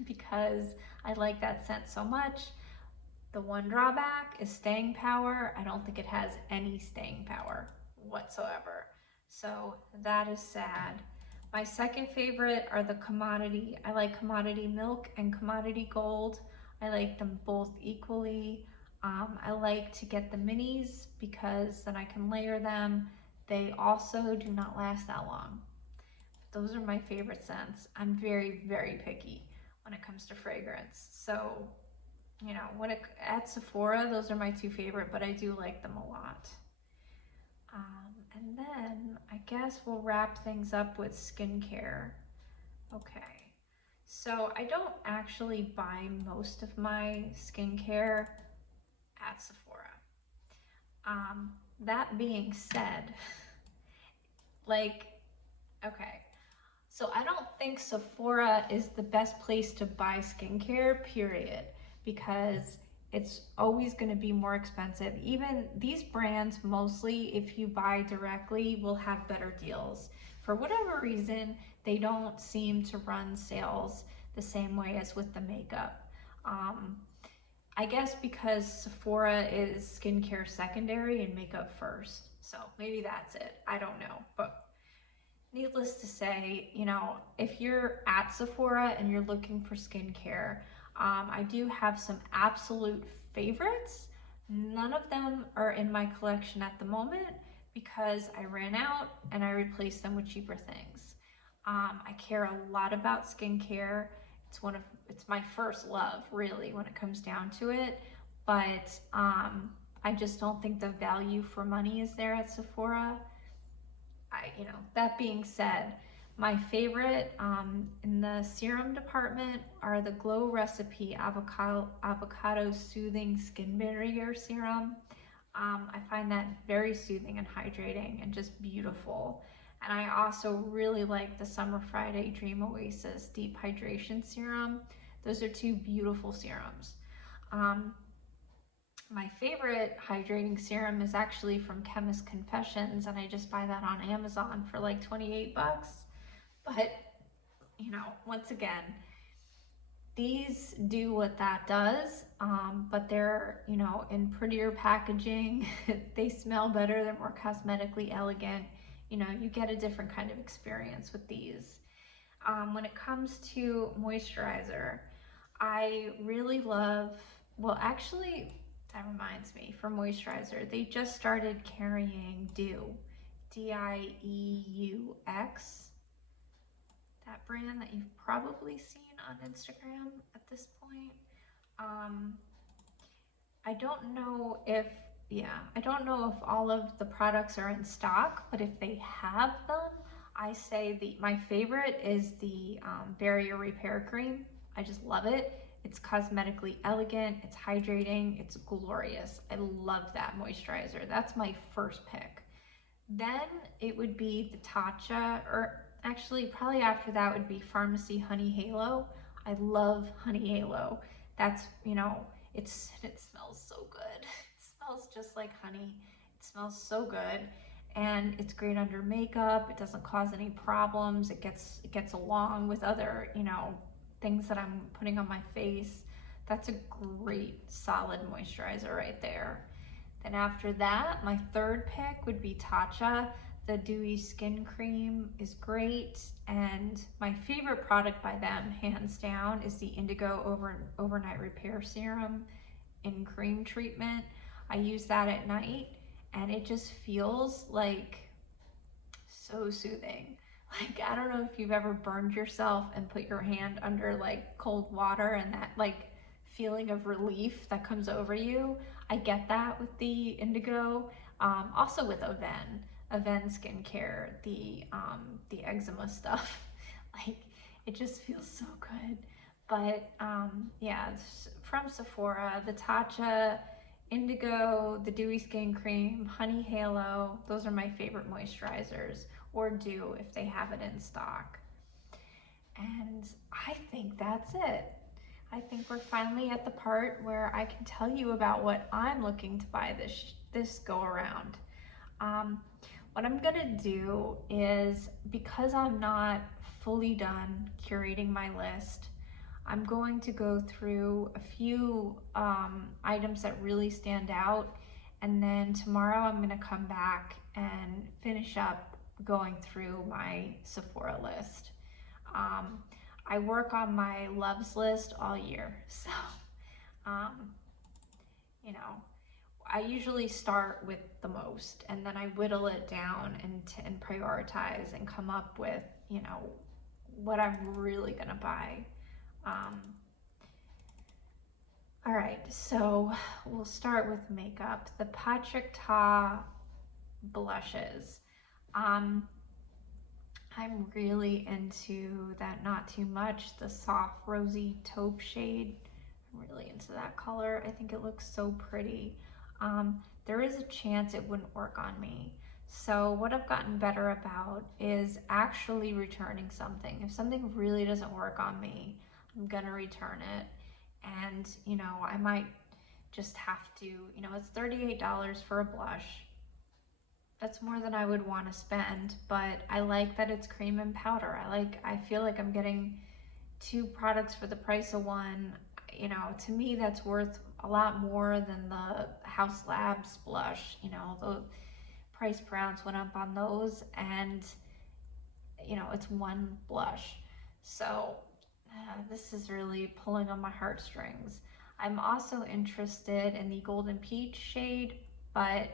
because I like that scent so much. The one drawback is staying power. I don't think it has any staying power whatsoever. So that is sad. My second favorite are the commodity. I like commodity milk and commodity gold. I like them both equally. I like to get the minis because then I can layer them. They also do not last that long. Those are my favorite scents. I'm very, very picky when it comes to fragrance. So you know, at Sephora, those are my two favorite, but I do like them a lot. And then I guess we'll wrap things up with skincare. Okay, so I don't actually buy most of my skincare at Sephora. That being said, like, okay, so I don't think Sephora is the best place to buy skincare, period, because it's always going to be more expensive. Even these brands, mostly, if you buy directly, will have better deals. For whatever reason, they don't seem to run sales the same way as with the makeup. Um, I guess because Sephora is skincare secondary and makeup first. So maybe that's it. I don't know. But needless to say, you know, if you're at Sephora and you're looking for skincare, I do have some absolute favorites. None of them are in my collection at the moment because I ran out and I replaced them with cheaper things. I care a lot about skincare. It's my first love, really, when it comes down to it. But I just don't think the value for money is there at Sephora. That being said, my favorite in the serum department are the Glow Recipe Avocado Soothing Skin Barrier Serum. I find that very soothing and hydrating and just beautiful. And I also really like the Summer Friday Dream Oasis Deep Hydration Serum. Those are two beautiful serums. Um, my favorite hydrating serum is actually from Chemist Confessions, and I just buy that on Amazon for like 28 bucks. But, once again, these do what that does, but they're, in prettier packaging. They smell better, they're more cosmetically elegant. You get a different kind of experience with these. When it comes to moisturizer, I really love, well, actually, that reminds me, for moisturizer, they just started carrying Dew, Dieux, that brand that you've probably seen on Instagram at this point. Um, I don't know if, yeah, I don't know if all of the products are in stock, but if they have them, I say my favorite is the Barrier Repair Cream. I just love it. It's cosmetically elegant, it's hydrating, it's glorious. I love that moisturizer. That's my first pick. Then it would be the Tatcha, or actually probably after that would be Pharmacy Honey Halo. I love Honey Halo. That's, it smells so good. It smells just like honey. It smells so good. And it's great under makeup. It doesn't cause any problems. It gets along with other, things that I'm putting on my face. That's a great solid moisturizer right there. Then after that, my third pick would be Tatcha. The Dewy Skin Cream is great, and my favorite product by them, hands down, is the Indigo Overnight Repair Serum in cream treatment. I use that at night, and it just feels like so soothing. Like, I don't know if you've ever burned yourself and put your hand under like cold water and that like feeling of relief that comes over you. I get that with the Indigo. Also with Aven skincare, the eczema stuff. Like, it just feels so good. But yeah, it's from Sephora, the Tatcha, Indigo, the Dewy Skin Cream, Honey Halo, those are my favorite moisturizers, or Dew if they have it in stock. And I think that's it. I think we're finally at the part where I can tell you about what I'm looking to buy this go around. What I'm gonna do is, because I'm not fully done curating my list, I'm going to go through a few items that really stand out, and then tomorrow I'm gonna come back and finish up going through my Sephora list. I work on my loves list all year, so um, you know, I usually start with the most, and then I whittle it down and prioritize and come up with, you know, what I'm really gonna buy. Um, all right, so we'll start with makeup. The Patrick Ta blushes. Um, I'm really into that Not Too Much, the soft rosy taupe shade. I'm really into that color. I think it looks so pretty. There is a chance it wouldn't work on me. So what I've gotten better about is actually returning something. If something really doesn't work on me, I'm gonna return it. And, you know, I might just have to, you know, it's $38 for a blush. That's more than I would want to spend, but I like that it's cream and powder. I feel like I'm getting two products for the price of one. You know, to me that's worth a lot more than the House Labs blush. You know, the price per ounce went up on those, and you know, it's one blush. So this is really pulling on my heartstrings. I'm also interested in the Golden Peach shade, but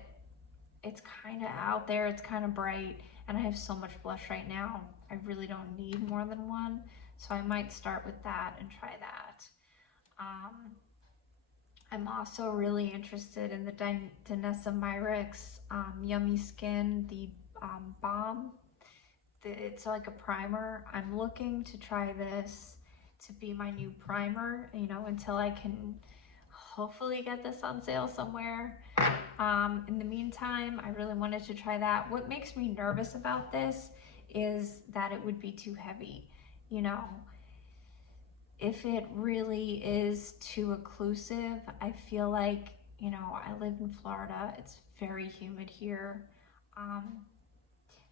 it's kind of out there, it's kind of bright, and I have so much blush right now. I really don't need more than one, so I might start with that and try that. I'm also really interested in the Danessa Myricks Yummy Skin, the balm. It's like a primer. I'm looking to try this to be my new primer, you know, until I can hopefully get this on sale somewhere. In the meantime, I really wanted to try that. What makes me nervous about this is that it would be too heavy. You know, if it really is too occlusive, I feel like, you know, I live in Florida, it's very humid here. Um,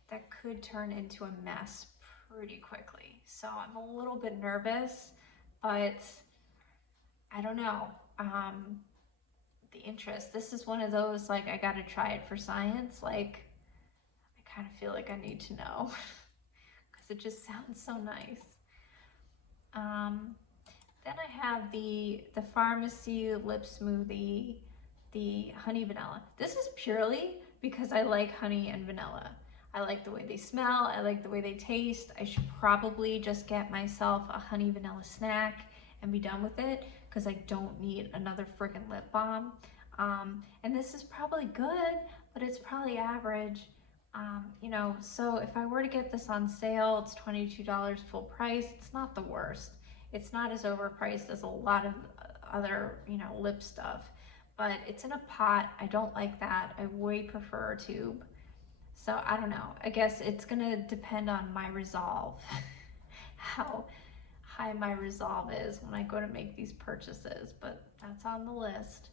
that could turn into a mess pretty quickly. So I'm a little bit nervous, but I don't know. The interest. This is one of those, like, I gotta try it for science. Like, I kind of feel like I need to know because it just sounds so nice. Then I have the Pharmacy Lip Smoothie, the honey vanilla. This is purely because I like honey and vanilla. I like the way they smell, I like the way they taste. I should probably just get myself a honey vanilla snack and be done with it, because I don't need another friggin' lip balm. And this is probably good, but it's probably average. You know, so if I were to get this on sale, it's $22 full price. It's not the worst. It's not as overpriced as a lot of other, you know, lip stuff, but it's in a pot. I don't like that. I way prefer a tube. So I don't know. I guess it's gonna depend on my resolve, how high my resolve is when I go to make these purchases, but that's on the list.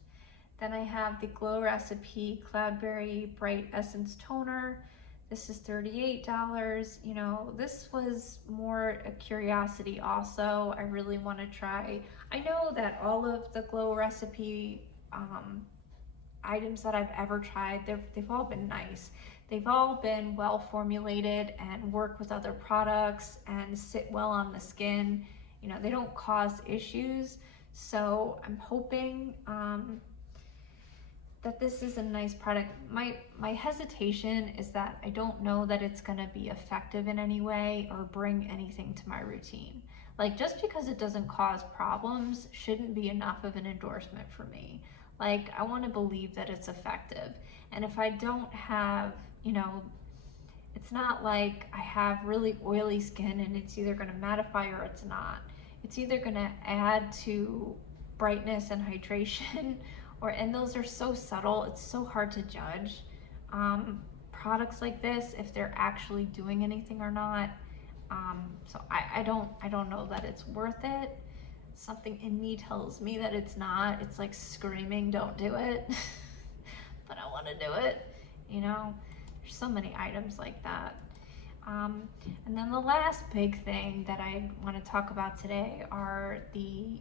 Then I have the Glow Recipe Cloudberry Bright Essence Toner. This is $38. You know, this was more a curiosity also. I really want to try. I know that all of the Glow recipe items that I've ever tried, they've all been nice. They've all been well formulated and work with other products and sit well on the skin. You know, they don't cause issues. So I'm hoping that this is a nice product. My hesitation is that I don't know that it's gonna be effective in any way or bring anything to my routine. Like, just because it doesn't cause problems shouldn't be enough of an endorsement for me. Like, I wanna believe that it's effective. And if I don't have, you know, it's not like I have really oily skin and it's either gonna mattify or it's not. It's either gonna add to brightness and hydration, and those are so subtle, it's so hard to judge. Products like this, if they're actually doing anything or not. So I don't know that it's worth it. Something in me tells me that it's not. It's like screaming, don't do it. But I want to do it, you know. There's so many items like that. And then the last big thing that I want to talk about today are the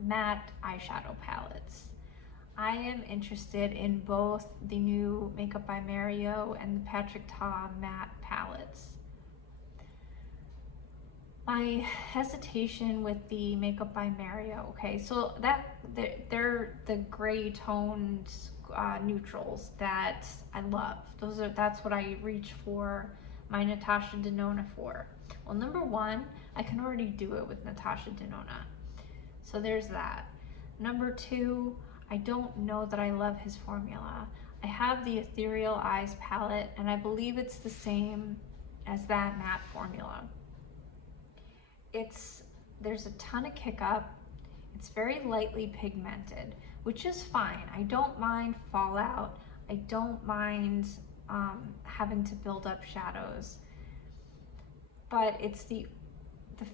matte eyeshadow palettes. I am interested in both the new Makeup by Mario and the Patrick Ta matte palettes. My hesitation with the Makeup by Mario, okay, so they're the gray toned neutrals that I love. That's what I reach for my Natasha Denona for. Well, number one, I can already do it with Natasha Denona, so there's that. Number two, I don't know that I love his formula. I have the Ethereal Eyes palette, and I believe it's the same as that matte formula. There's a ton of kick up. It's very lightly pigmented, which is fine. I don't mind fallout. I don't mind having to build up shadows, but it's the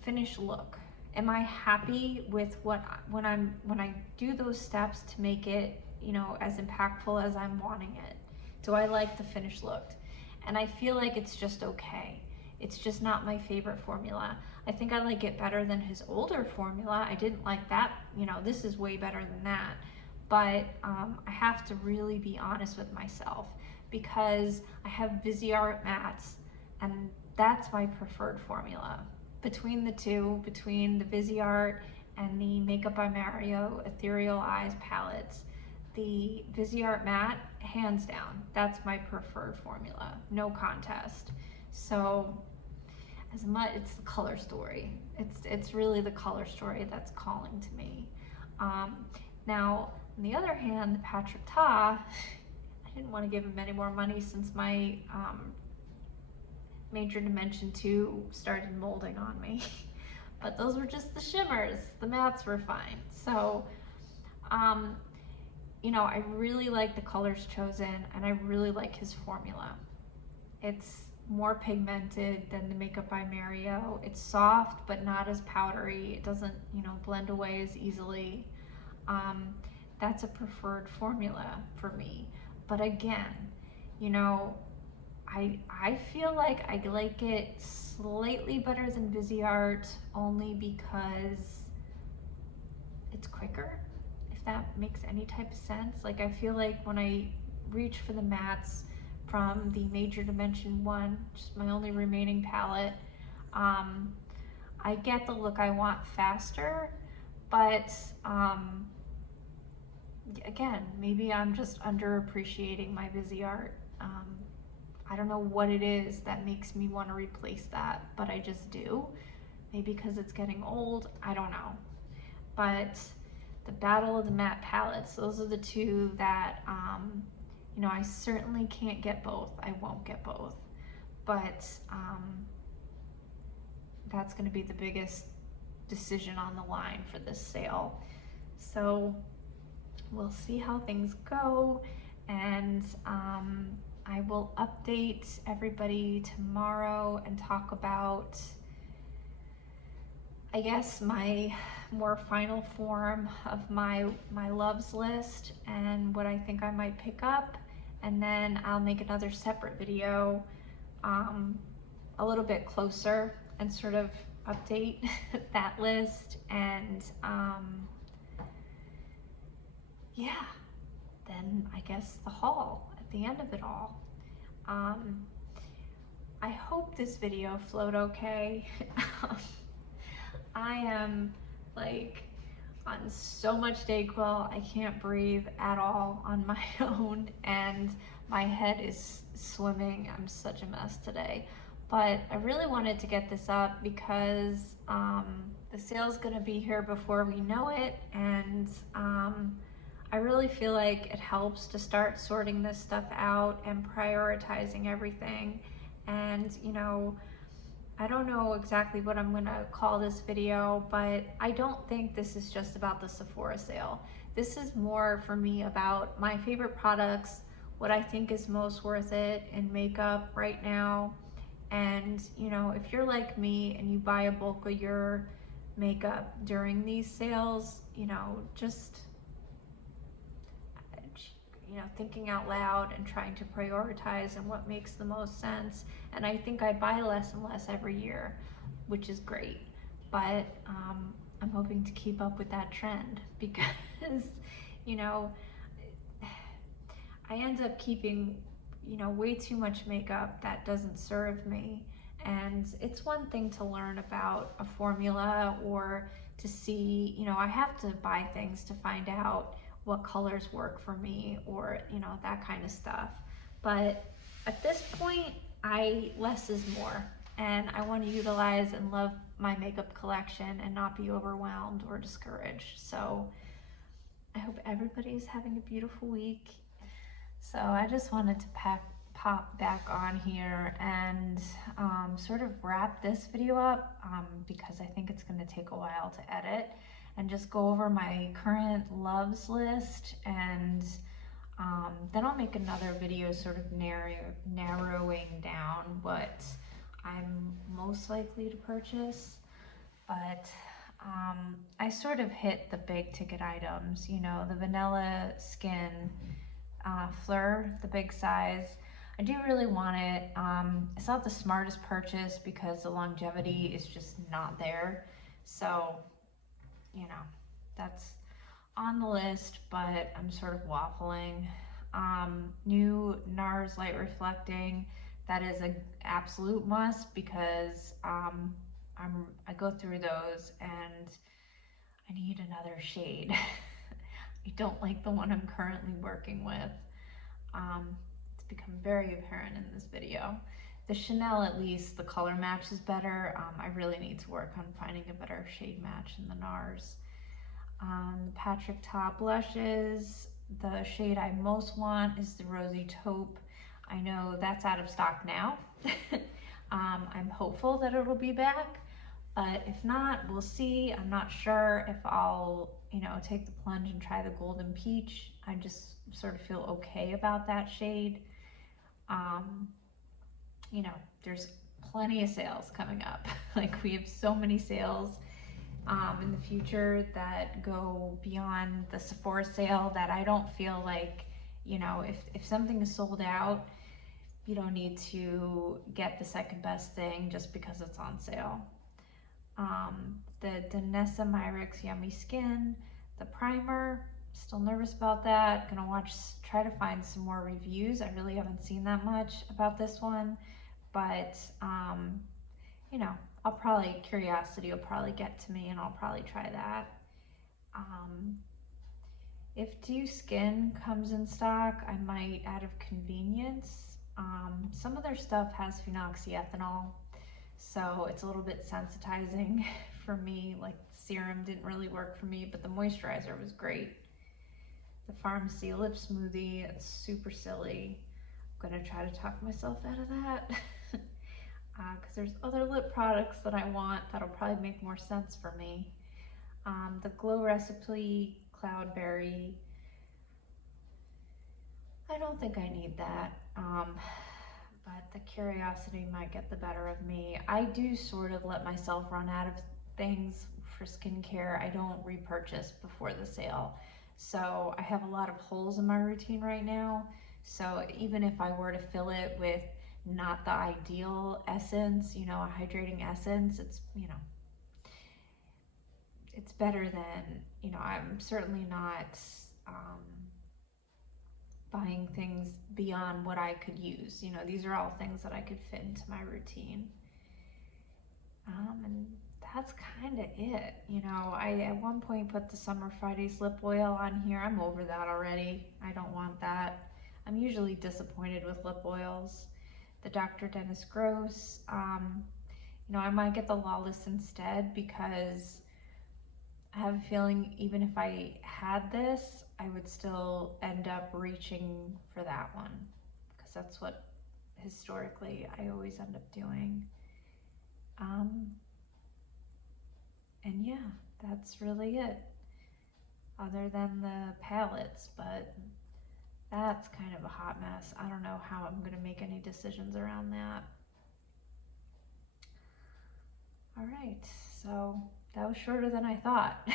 finished look. Am I happy with when I do those steps to make it, you know, as impactful as I'm wanting it? Do I like the finished look? And I feel like it's just okay. It's just not my favorite formula. I think I like it better than his older formula. I didn't like that, you know, this is way better than that. But I have to really be honest with myself because I have Viseart mattes and that's my preferred formula. Between the two, between the Viseart and the Makeup by Mario Ethereal Eyes palettes, the Viseart matte, hands down, that's my preferred formula, no contest. So as much, it's the color story. It's really the color story that's calling to me. Now, on the other hand, the Patrick Ta, I didn't want to give him any more money since my Major Dimension 2 started molding on me. But those were just the shimmers. The mattes were fine. So, you know, I really like the colors chosen and I really like his formula. It's more pigmented than the Makeup by Mario. It's soft but not as powdery. It doesn't, you know, blend away as easily. That's a preferred formula for me. But again, you know, I feel like I like it slightly better than Viseart only because it's quicker, if that makes any type of sense. Like, I feel like when I reach for the mattes from the Major Dimension 1, just my only remaining palette, I get the look I want faster, but again, maybe I'm just underappreciating my Viseart. I don't know what it is that makes me want to replace that, but I just do. Maybe because it's getting old, I don't know. But the Battle of the Matte Palettes, those are the two that, you know, I certainly can't get both. I won't get both. But that's going to be the biggest decision on the line for this sale. So we'll see how things go, and I will update everybody tomorrow and talk about, I guess, my more final form of my loves list and what I think I might pick up, and then I'll make another separate video um, a little bit closer and sort of update that list. And yeah, then I guess the haul at the end of it all. Um, I hope this video flowed okay. I am like on so much Dayquil, I can't breathe at all on my own, and my head is swimming. I'm such a mess today. But I really wanted to get this up because the sale's gonna be here before we know it, and I really feel like it helps to start sorting this stuff out and prioritizing everything. And you know, I don't know exactly what I'm gonna call this video, but I don't think this is just about the Sephora sale. This is more for me about my favorite products, what I think is most worth it in makeup right now. And you know, if you're like me and you buy a bulk of your makeup during these sales, you know, just thinking out loud and trying to prioritize and what makes the most sense. And I think I buy less and less every year, which is great. But I'm hoping to keep up with that trend because, you know, I end up keeping, way too much makeup that doesn't serve me. And it's one thing to learn about a formula or to see, I have to buy things to find out what colors work for me or, that kind of stuff. But at this point, less is more. And I want to utilize and love my makeup collection and not be overwhelmed or discouraged. So I hope everybody is having a beautiful week. So I just wanted to pop back on here and sort of wrap this video up because I think it's going to take a while to edit, and just go over my current loves list, and then I'll make another video sort of narrowing down what I'm most likely to purchase. But I sort of hit the big ticket items, the vanilla skin Fleur, the big size. I do really want it. It's not the smartest purchase because the longevity is just not there. So, that's on the list, but I'm sort of waffling. New NARS Light Reflecting, that is an absolute must because I go through those and I need another shade. I don't like the one I'm currently working with. It's become very apparent in this video. The Chanel, at least, the color match is better. I really need to work on finding a better shade match in the NARS. The Patrick Top blushes, the shade I most want is the Rosy Taupe. I know that's out of stock now. I'm hopeful that it'll be back, but if not, we'll see. I'm not sure if I'll, take the plunge and try the Golden Peach. I just sort of feel okay about that shade. There's plenty of sales coming up. Like, we have so many sales in the future that go beyond the Sephora sale that I don't feel like, if something is sold out, you don't need to get the second best thing just because it's on sale. The Danessa Myricks Yummy Skin, the primer, still nervous about that. Gonna try to find some more reviews. I really haven't seen that much about this one, but curiosity will probably get to me and I'll probably try that. If Dew Skin comes in stock, I might, out of convenience. Some of their stuff has phenoxyethanol, so it's a little bit sensitizing for me. Like, the serum didn't really work for me, but the moisturizer was great. The Pharmacy Lip Smoothie, it's super silly. I'm gonna try to talk myself out of that because there's other lip products that I want that'll probably make more sense for me. The Glow Recipe Cloudberry, I don't think I need that, but the curiosity might get the better of me. I do sort of let myself run out of things for skincare. I don't repurchase before the sale. So I have a lot of holes in my routine right now. So even if I were to fill it with not the ideal essence, you know, a hydrating essence. It's, you know, it's better than, you know, I'm certainly not buying things beyond what I could use. You know, these are all things that I could fit into my routine. And that's kind of it. You know, I at one point put the Summer Fridays lip oil on here. I'm over that already. I don't want that. I'm usually disappointed with lip oils. The Dr. Dennis Gross, you know, I might get the Lawless instead because I have a feeling even if I had this, I would still end up reaching for that one because that's what historically I always end up doing. Um, and yeah, that's really it, other than the palettes, but that's kind of a hot mess. I don't know how I'm gonna make any decisions around that. All right, so that was shorter than I thought.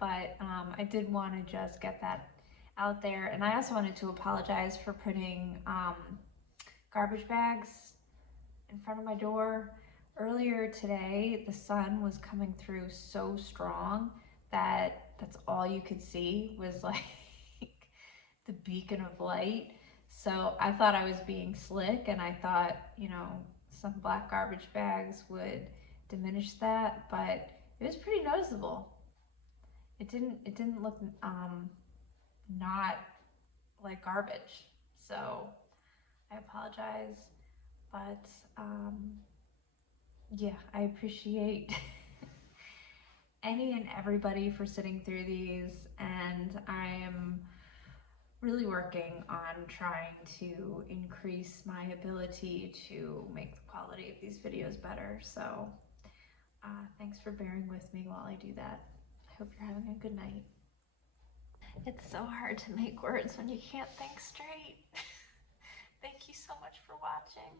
But I did want to just get that out there. And I also wanted to apologize for putting garbage bags in front of my door. Earlier today, the sun was coming through so strong that that's all you could see was like the beacon of light. So I thought I was being slick, and I thought, you know, some black garbage bags would diminish that, but it was pretty noticeable. It didn't look not like garbage. So I apologize, but yeah, I appreciate any and everybody for sitting through these, and I am really working on trying to increase my ability to make the quality of these videos better. So thanks for bearing with me while I do that. I hope you're having a good night. It's so hard to make words when you can't think straight. Thank you so much for watching.